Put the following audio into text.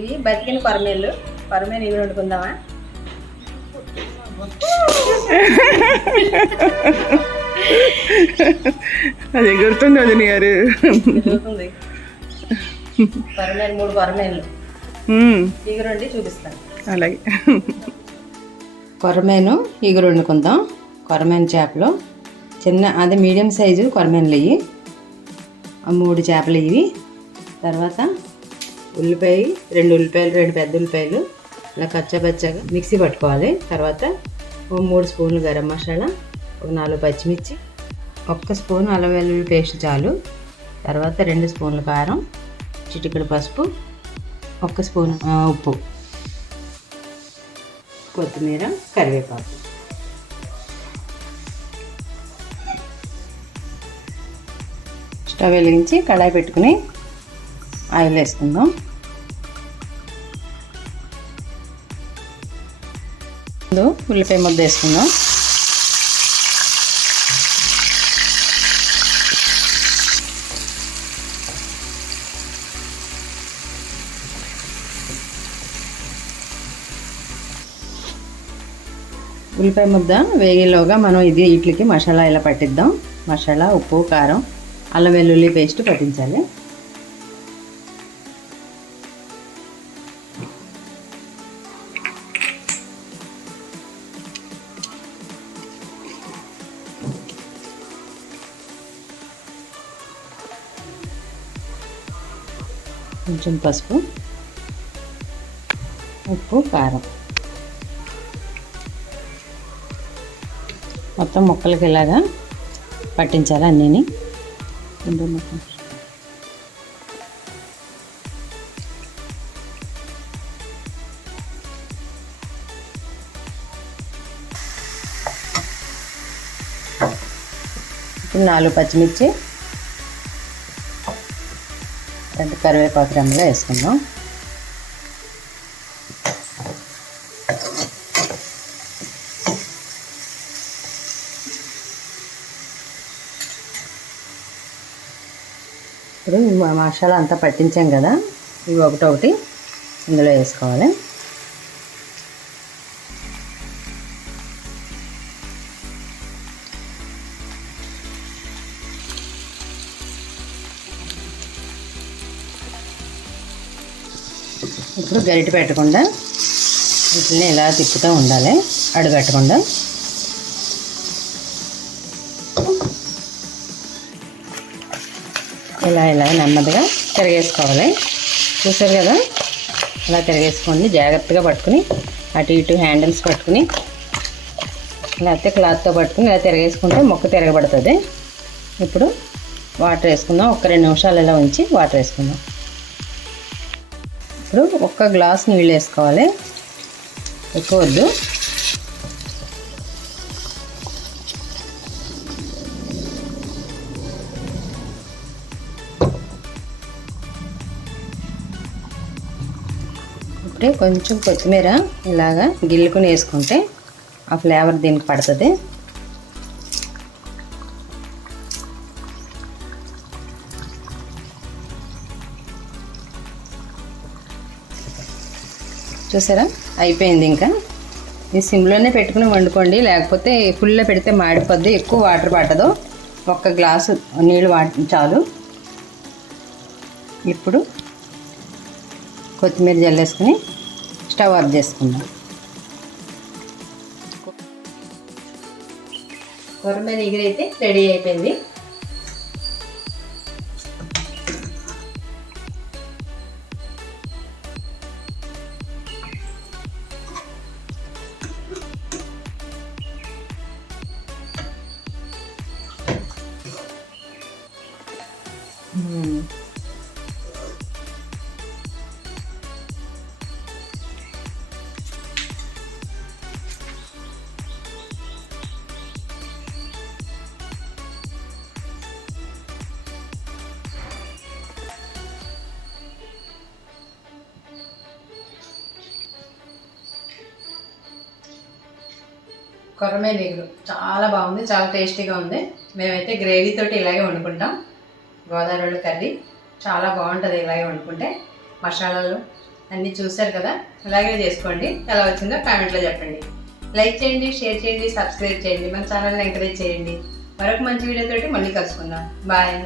ఇవి బతికిన కొరమేళ్ళు. కొరమేలు ఇవి వండుకుందామా? అది ఎగురుతుంది వదిన గారు. కొరమేలు 3 కొరమేళ్ళు ఇగురండి చూపిస్తాను. అలాగే కొరమేను ఇగురు వండుకుందాం. కొరమేను చేపలు చిన్న అదే మీడియం సైజు కొరమేనులు ఇవి 3 చేపలు ఇవి. తర్వాత ఉల్లిపాయ 2 ఉల్లిపాయలు, 2 పెద్ద ఉల్లిపాయలు ఇలా కచ్చాపచ్చాగా మిక్సీ పట్టుకోవాలి. తర్వాత 3 స్పూన్లు గరం మసాలా, 4 పచ్చిమిర్చి, 1 స్పూన్ అల్లం వెల్లుల్లి పేస్ట్ చాలు. తర్వాత 2 స్పూన్ల కారం, చిటికెడు పసుపు, 1 స్పూన్ ఉప్పు, కొత్తిమీర, కరివేపాకు. స్టవ్ వెలిగించి కడాయి పెట్టుకుని ఆయిల్ వేసుకుందాం. ఉల్లిపాయ ముద్ద వేసుకుందాం. ఉల్లిపాయ ముద్ద వేగేలోగా మనం వీటికి మసాలా ఇలా పట్టిద్దాం. మసాలా, ఉప్పు, కారం, అల్లం వెల్లుల్లి పేస్ట్ పట్టించాలి. కొంచెం పసుపు, ఉప్పు, కారం మొత్తం ముక్కలకి ఇలాగా పట్టించాలి అన్నీని. ఇప్పుడు 4 పచ్చిమిర్చి, 2 కరివేపాకు రెమ్మలు వేసుకుందాం. ఇప్పుడు మసాలా అంతా పట్టించాం కదా, ఇవి ఒకటొకటి ఇందులో వేసుకోవాలి. ఇప్పుడు గరిటె పెట్టకుండా వీటిని ఇలా తిప్పుతూ ఉండాలి, అడుగట్టకుండా. ఇలా నెమ్మదిగా తిరగేసుకోవాలి. చూసారు కదా, ఇలా తిరగేసుకోండి. జాగ్రత్తగా పట్టుకుని అటు ఇటు హ్యాండిల్స్ పట్టుకుని లేకపోతే క్లాత్తో పట్టుకుని ఇలా తిరగేసుకుంటే మొక్క తిరగబడుతుంది. ఇప్పుడు వాటర్ వేసుకుందాం. 1-2 నిమిషాలు ఇలా ఉంచి వాటర్ వేసుకుందాం. ఇప్పుడు 1 గ్లాస్ నీళ్ళు వేసుకోవాలి, ఎక్కువ వద్దు. ఇప్పుడే కొంచెం కొత్తిమీర ఇలాగా గిల్లుకుని వేసుకుంటే ఆ ఫ్లేవర్ దీనికి పడుతుంది. చూసారా, అయిపోయింది. ఇంకా ఈ సిమ్లోనే పెట్టుకుని వండుకోండి, లేకపోతే ఫుల్లో పెడితే మాడిపోద్ది, ఎక్కువ వాటర్ పట్టదు. 1 గ్లాసు నీళ్ళు చాలు. ఇప్పుడు కొత్తిమీర జల్లేసుకుని స్టవ్ ఆఫ్ చేసుకుందాం. కొరమేన ఎగురైతే రెడీ అయిపోయింది. కొరమేను ఎగురు చాలా బాగుంది, చాలా టేస్టీగా ఉంది. మేమైతే గ్రేవీ తోటి ఇలాగే వండుకుంటాం. గోదావరి కర్రీ చాలా బాగుంటుంది ఇలాగే వండుకుంటే. మసాలాలు అన్నీ చూశారు కదా, అలాగే చేసుకోండి. ఎలా వచ్చిందో కామెంట్లో చెప్పండి. లైక్ చేయండి, షేర్ చేయండి, సబ్స్క్రైబ్ చేయండి, మన ఛానల్ని ఎంకరేజ్ చేయండి. మరొక మంచి వీడియోతోటి మళ్ళీ కలుసుకుందాం. బాయ్.